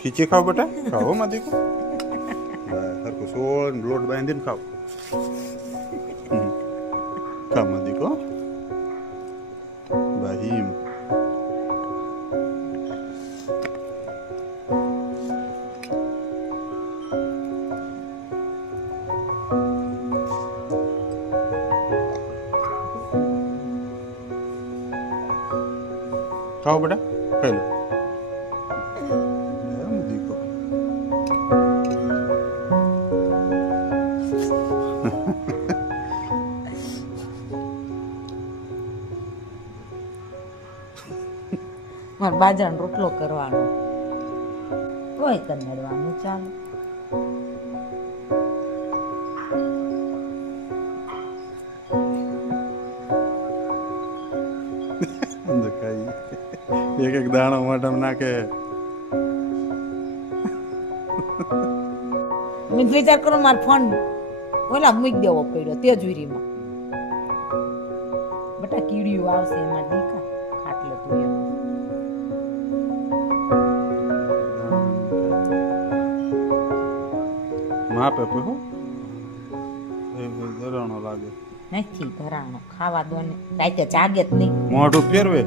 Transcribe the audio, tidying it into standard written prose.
ખીચી ખાવ બેટા ખાઓ માં દીકો સરખું સોળ લોટ બાંધીને ખાવ ખા માં દીકો બાહીમ ખાઓ બેટા ખાઈ લો દીકો મારે બાજરાનો રોટલો કરવાનો તોય કન્નડવાનું ચાલે એક એક દાણો મોઢામાં નાખે મેં વિચાર કરો મારો ફોન ઓલા મૂકી દેવો પડ્યો તેજવીરીમાં બટા કીડીયું આવશે એમાં દીકા ખાટલે તું એમ માપે પૂછો ધરાણો લાગે નથી ધરાણો ખાવા દો ને રાતે જાગે જ નહીં મોઢું ફેરવે